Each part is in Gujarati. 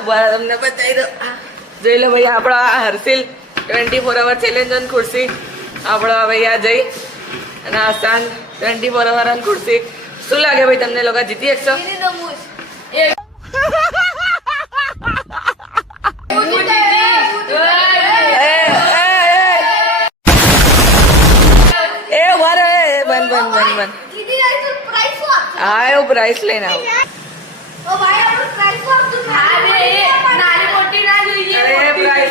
ઉભા તમને બતાવી દો. જોઈ લો ભાઈ આપણા હર્ષિલ 24 અવર ચેલેન્જ ઓન ખુરશી. આપણો ભાઈ આ જઈ અને આસાન 24 અવર ઓન ખુરશી. શું લાગે ભાઈ તમને લોકો જીતી શકશો? હા એવું પ્રાઇસ લઈને આવો. પ્રાઇસ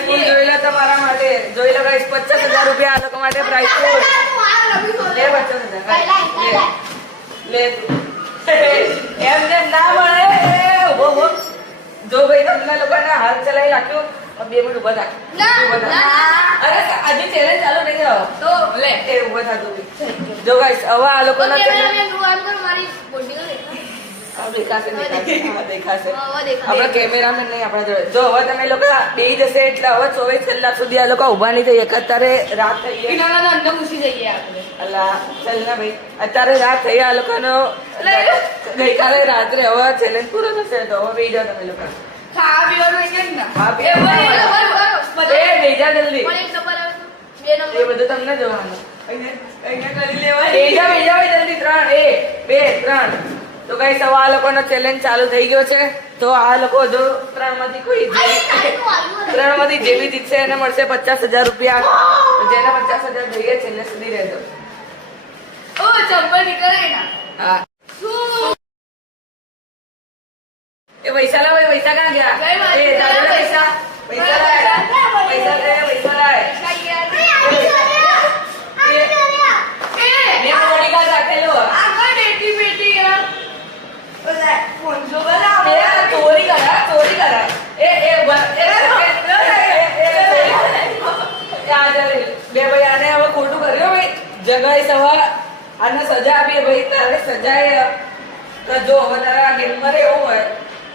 ફૂલ જોઈ લો તમારા માટે. જોઈ લો ગાઈસ 50,000 રૂપિયા આ લોકો માટે પ્રાઇસ ફૂલ. લે 50,000 લે એમ જેમ ના મળે. જો ભાઈ તમને લોકોને હાથ ચલાવી રાખ્યો 2 મિનિટ ઉભા થાક. અરે આજે ચેલેન્જ ચાલુ નહીં થયો તો લે એ ઉભા થાક. જો ગાઈસ હવે આ લોકોનો દેખાશે આપણા કેમેરામેન નહીં આપણા જોડે. જો હવે તમે લોકો બેસી જશે એટલે હવે 24 કલાક સુધી આ લોકો ઉભા નહીં થઈ. અત્યારે રાત થઈ અલા ચાલ ના ભાઈ અત્યારે રાત થઈ આ લોકોનો. ગઈકાલે રાત્રે હવે ચેલેન્જ પૂરો થશે તો હવે બેસી જાઓ તમે લોકો. જલ્દી એ બધું તમને જોવાનું કરી લેવા. જલ્દી 3 1 2 3. તો કઈ સવા લોકોનો ચેલેન્જ ચાલુ થઈ ગયો છે. તો આ લોકો જો 3 માંથી કોઈ 3 માંથી જે બી જીતશે એને મળશે 50,000 રૂપિયા. જેને 50,000 જોઈએ છેલ્લે સુધી રહેજો. હા એ પૈસા લાવ. પૈસા ક્યાં ગયા? પૈસા પૈસા લાય. પૈસા લાય. પૈસા લાય. ચોરી કરા બે ભાઈ આને હવે ખોટું કર્યો ભાઈ. જગાઈ સવા આને સજા આપીએ ભાઈ. તારે સજાએ તો જો હવે તારા ગેમમાં એવું હોય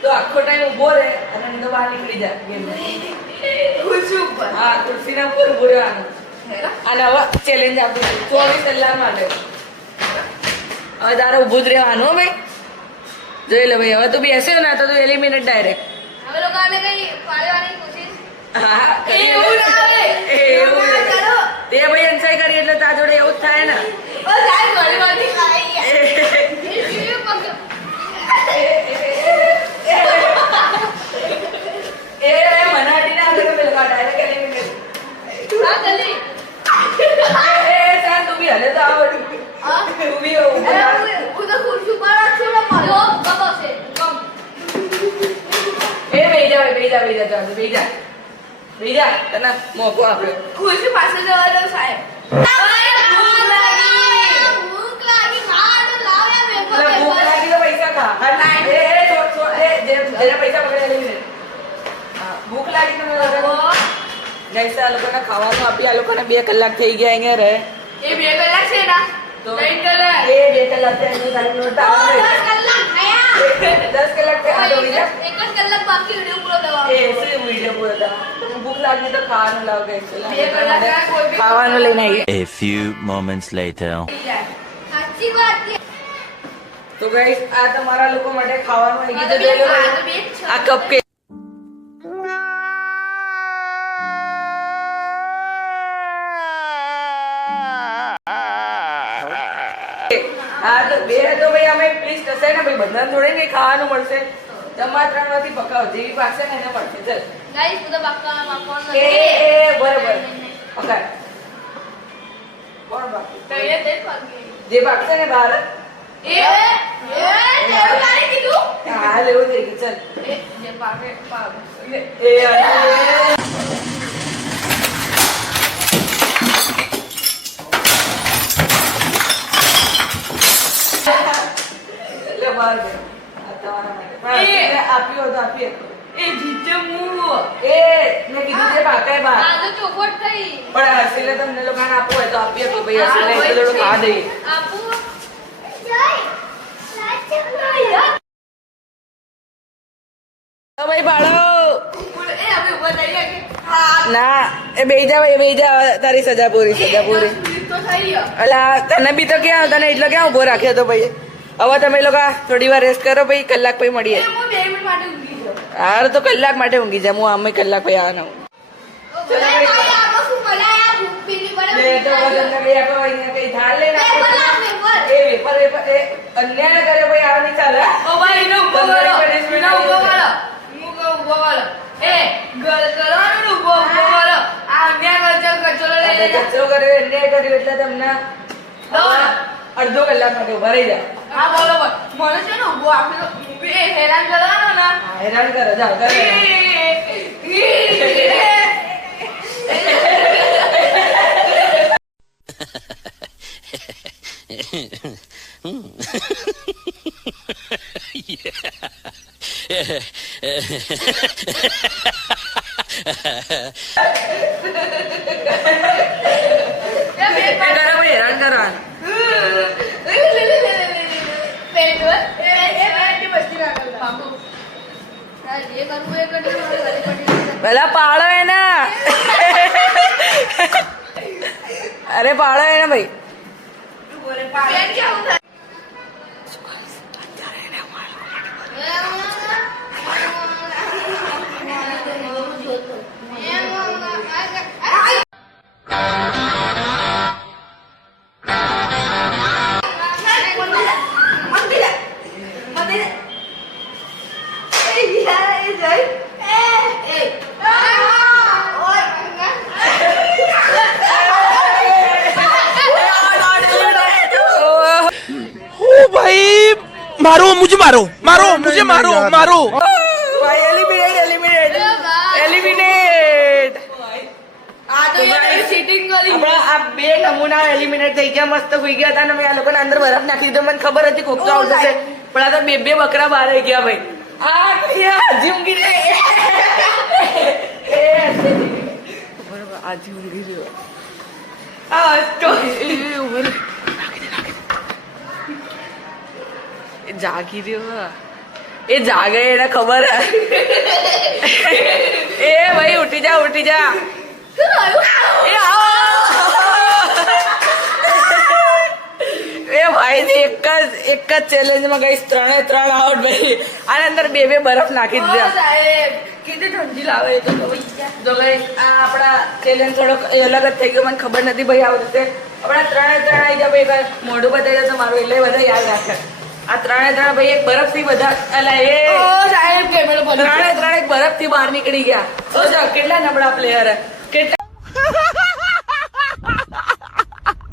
તો આખો ટાઈમ ઉભો રહે અને નહીં તો બહાર નીકળી જાય ગેમ. હા ખુરશીના ઉપર ઉભો રહેવાનું. અને હવે ચેલેન્જ આપું છું 24 કલાક માટે. હવે તારે ઉભું જ રહેવાનું ભાઈ. જોઈ લો ભાઈ હવે તું બેસ્યો ને તો તું એલિમિનેટ ડાયરેક્ટ. હા તે ભાઈ એન્જોય કરી એટલે તારા જોડે એવું જ થાય ને. તને મોકો આપ્યો. ખુરશી પાસે જવાનો સાહેબ. ભૂખ લાગી તો પૈસા ખા. પૈસા પકડે. ભૂખ લાગી તો જૈસે આ લોકોને ખાવાનું આપી. આ લોકોને 2 કલાક થઈ ગયા અહીંયા રહે. એ 2 કલાક છે ના તો 3 કલાક. એ 2 કલાક છે. 10 કલાક થયા. 1 કલાક બાકી વિડિયો પૂરો થવા. એ શું વિડિયો પૂરો થવા? ભૂખ લાગી તો ખાવાનું લાવ ગઈ. ખાવાનું લઈને આવી. A few moments later. સાચી વાત છે. તો ગાઈસ આ તમારા લોકો માટે ખાવાનું આવી ગયું. આ કપકેક હા તો 2 તો ભાઈ અમે પ્લીઝ થશે ને ભાઈ બધાને થોડે નહીં ખાવાનું મળશે. તમારા 3 માંથી પકાવ જેવી પાકશે ને એને મળશે. ચાલ ગાઈસ તો બકાવાનું એ બરાબર પકાય. કોણ બાકી તો એ તે પાકી જે પાકશે ને બહાર એ તારી કીધું. હા લેવું થઈ ગયું. ચાલ એ જે પાકે પાક એ આપ્યો તો આપીએ. એ જીતે હું એ મેં કીધું તે પાકાય બહાર. આ તો ચોખવટ થઈ. પણ હર્ષિલે તમને લોકોને આપવું હોય તો આપીએ તો ભાઈ હર્ષિલે એક થોડું ખા દઈએ. આપું ભાઈ બાળો ના એ બેહી જા ભાઈ. બેહી જા. તારી સજા પૂરી. અલા તને બી તો ક્યાં તને એટલો ક્યાં ઉભો રાખ્યો તો ભાઈ. હવે તમે લોકો થોડી વાર રેસ્ટ કરો ભાઈ. કલાક પછી મળીએ. હાર તો કલાક માટે ઊંઘી જા હું આમે કલાક પછી આવવાનો હું. લે તો વજન કઈ આપો અહીંયા કઈ ધાર લે નાખો એ વેપર એ અન્યાય કરે ભાઈ આવ નહીં ચાલે ઓ ભાઈ નો ઉભો કરો નો ઉભો કરો હું કહું ઉભો કરો એ ગલ કરો ને ઉભો કરો આ અન્યાય કચરો લઈ લે કચરો કર્યો અન્યાય કર્યો એટલે તમને અડધો કલાક માટે ઉભા રહી જા હા બરોબર મને છે ને ઉભો આપણે એ હેરાન કરવાનો ને હેરાન કરો જાઓ કરો હેરાન કરવાનું પેલા પાડો એને અરે પાડો એને ભાઈ मारो मुझे मारो मारो मुझे मारो मारो એલિમિનેટ આ તો એ ચીટિંગ કરી આ બે નમૂના એલિમિનેટ થઈ ગયા મસ્ત સુઈ ગયા હતા ને મેં આ લોકોને અંદર બરફ નાખી દીધો મને ખબર હતી કોક તો આવશે પણ આ તો બે બે બકરા બહાર આવી ગયા ભાઈ આ હજી ઊંઘી રે બરોબર આજે ઊંઘી રહ્યો આ તો જાગી રહ્યો એ જાગે એને ખબર એ ભાઈ ઉઠી જા એ આવો એ ભાઈ એક જ ચેલેન્જમાં ગઈ ત્રણે ત્રણ આઉટ ભાઈ આની અંદર બે બે બરફ નાખી દીધા સાહેબ કેટલી ઠંડી લાવે તો જો ભાઈ આ આપણા ચેલેન્જ થોડોક અલગ જ થઈ ગયો મને ખબર નથી ભાઈ આ વખતે આપણા ત્રણે ત્રણ આવી જાય ભાઈ મોઢું બતાવી દે તો મારું એટલે બધા યાદ રાખે આ ત્રણે ત્રણ ભાઈ એક બરફથી બધા અલા એ સાહેબ કેમેરો બોલો ત્રણે ત્રણ એક બરફથી બહાર નીકળી ગયા તો જો કેટલા નબળા પ્લેયર કેટલા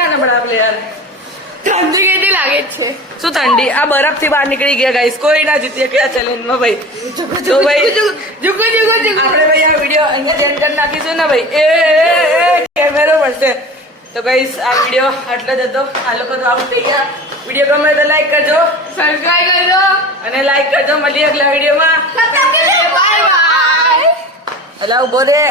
નબળા પ્લેયર ઠંડી કેટલી લાગે છે શું ઠંડી આ બરફથી બહાર નીકળી ગયા ગાઈસ કોઈ ના જીતીએ કે આ ચેલેન્જમાં ભાઈ જો ભાઈ જુગો આપણે ભાઈ આ વિડીયો અહીંયા જેન્ડ કરી નાખીશું ને ભાઈ એ કેમેરો પડશે તો ગાઈસ આ વિડીયો આટલો જ હતો આ લોકો તો આઉટ થઈ ગયા વિડીયો ગમે તો લાઈક કરજો સબસ્ક્રાઇબ કરજો અને લાઈક કરજો મળીએ આગલા વિડીયોમાં બાય બાય અલા ઉભો રે